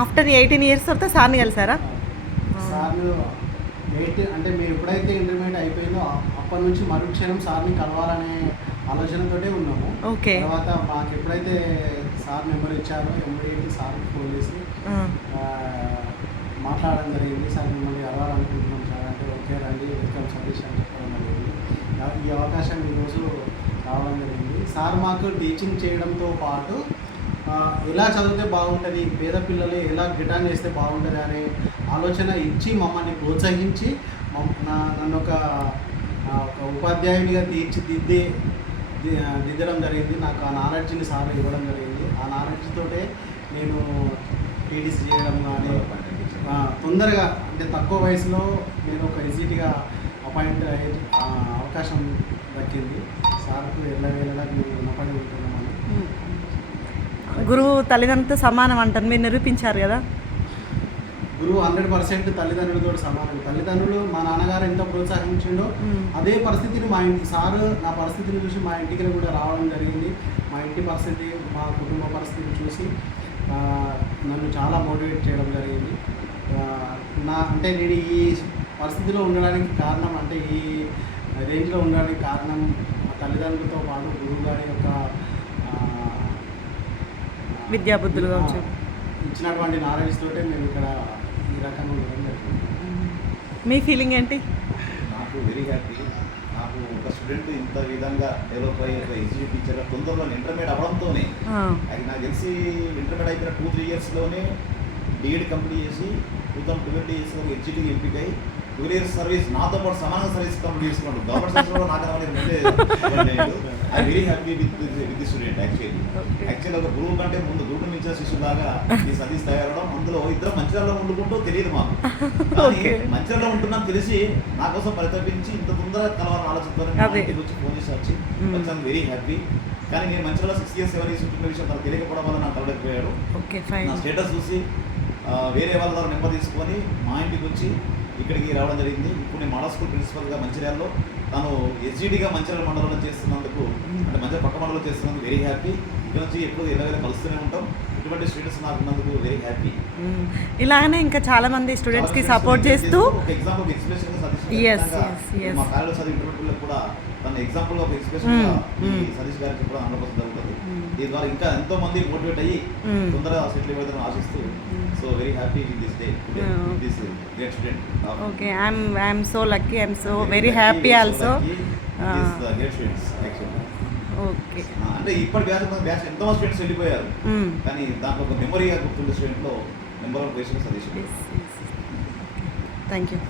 After 18 years తర్వాత సార్ని కలిసారా? సార్లు అంటే మీరు ఎప్పుడైతే ఇంటర్మీడియట్ అయిపోయిందో అప్పటి నుంచి మరుక్షణం సార్ని కలవాలనే ఆలోచనతోటే ఉన్నాము. ఓకే. తర్వాత మాకు ఎప్పుడైతే సార్ నెంబర్ ఇచ్చారో ఇమ్మీడియట్లీ సార్కి ఫోన్ చేసి మాట్లాడడం జరిగింది. సార్ మిమ్మల్ని కలవాలనుకుంటున్నాం సార్ అంటే ఓకే రండి వెల్కమ్ సతీష్ అని చెప్పడం జరిగింది. ఈ అవకాశం ఈరోజు రావడం జరిగింది. సార్ మాకు టీచింగ్ చేయడంతో పాటు ఎలా చదివితే బాగుంటుంది, పేద పిల్లలు ఎలా గిటాన్ చేస్తే బాగుంటుంది అనే ఆలోచన ఇచ్చి మమ్మల్ని ప్రోత్సహించి నన్ను ఒక ఉపాధ్యాయునిగా దిద్దడం జరిగింది. నాకు ఆ నాలెడ్జ్ని సార్ ఇవ్వడం జరిగింది. ఆ నాలెడ్జ్తోటే నేను టీడీసీ చేయడం కానీ తొందరగా అంటే తక్కువ వయసులో నేను ఒక ఎగ్జిట్గా అపాయింట్ అయ్యే అవకాశం దక్కింది. సార్కు ఎల్లవేళలా మేము రుణపడి ఉంటున్నామని. గురువు తల్లిదండ్రులతో సమానం అంటారు, మీరు నిరూపించారు కదా. గురువు 100% తల్లిదండ్రులతో సమానం. తల్లిదండ్రులు మా నాన్నగారు ఎంత ప్రోత్సహించిండో అదే పరిస్థితిని మా ఇంటి సారు నా పరిస్థితిని చూసి మా ఇంటికి కూడా రావడం జరిగింది. మా ఇంటి పరిస్థితి, మా కుటుంబ పరిస్థితిని చూసి నన్ను చాలా మోటివేట్ చేయడం జరిగింది. అంటే నేను ఈ పరిస్థితిలో ఉండడానికి కారణం, అంటే ఈ రేంజ్లో ఉండడానికి కారణం మా తల్లిదండ్రులతో పాటు గురువు గారి యొక్క విద్యాబుద్ధులు కావచ్చు, ఇచ్చినటువంటి నాలెడ్జ్ తోటే మేము ఇక్కడ ఈ రకంగా ఉండడం జరిగింది. మీ ఫీలింగ్ ఏంటి? నాకు వెరీ హ్యాపీ. నాకు ఒక స్టూడెంట్ ఇంత విధంగా డెవలప్ అయ్యి ఒక ఎగ్జిక్యూటివ్ టీచర్గా తొందరలో ఇంటర్మీడియట్ అవ్వడంతోనే అది నాకు తెలిసి ఇంటర్మీడియట్ అయిపోయిన 2-3 ఇయర్స్లోనే డిఎడ్ కంప్లీట్ చేసి 2020 ఇయర్స్లో ఎగ్జిక్యూటివ్ ఎంపిక అయ్యి 2 ఇయర్స్ సర్వీస్ నాతో పాటు సమానంగా సర్వీస్ కంప్లీట్ చేసుకోండి. గవర్నమెంట్ సర్వీస్లో నాకు I very happy with the student. Actually ఒక గురువు కంటే ముందు గురువు మించిన శిష్యులాగా ఈ సర్వీస్ తయారవడం. అందులో ఇద్దరు మంచిర్యాలలో ఉండుకుంటూ తెలియదు మాకు, కానీ మంచిర్యాలలో ఉంటున్నాం తెలిసి నా కోసం పరితపించి ఇంత తొందరగా కలవాలని ఆలోచనతో ఇంటికి వచ్చి ఫోన్ చేసి వచ్చి వచ్చాను. Very happy. కానీ నేను మంచిర్యాలలో 6 years 7 years ఉంటున్న విషయం తనకు తెలియకపోవడం వల్ల నాకు తలడకపోయాడు. నా స్టేటస్ చూసి వేరే వాళ్ళ ద్వారా నెంబర్ తీసుకొని మా ఇంటికి వచ్చి ఇక్కడికి రావడం జరిగింది. ఇప్పుడు నేను మోడల్ స్కూల్ ప్రిన్సిపల్గా మంచిర్యాలలో, తను ఎస్జీడీగా మంచిర్యాల మండలంలో చేస్తున్నందుకు, అంటే మంచిర్యాల పక్క మండలంలో చేస్తున్నందుకు వెరీ హ్యాపీ. ఇక్కడ నుంచి ఎప్పుడు ఎలాగైనా కలుస్తూనే ఉంటాం. ఇటువంటి స్టూడెంట్స్ నాకు ఉన్నందుకు వెరీ హ్యాపీ. ఇలాగనే ఇంకా చాలా మంది స్టూడెంట్స్కి సపోర్ట్ చేస్తూ ఒక ఎగ్జాంపుల్ ఎక్స్ప్రెషన్గా సతీష్ మా కాలేజీలో చదివి ఇంటర్మీడియట్ కూడా తన ఎగ్జాంపుల్గా ఒక ఎక్స్ప్రెషన్గా ఈ సతీష్ గారికి చెప్పడం 100% జరుగుతుంది. దీని ద్వారా ఇంకా ఎంతో మంది మోటివేట్ అయ్యి తొందరగా సెటిల్ అవుతారని ఆశిస్తూ, so very happy with this day this great student. Okay, I'm so lucky, I'm so very happy also. Great students actually. Okay, అంటే ఇప్పటి బ్యాచ్ ఎంతో మంది స్టూడెంట్స్ వెళ్ళిపోయారు, కానీ దాంట్లో ఒక మెమరీగా గుర్తుండే స్టూడెంట్లో number 1 position Satish. Thank you.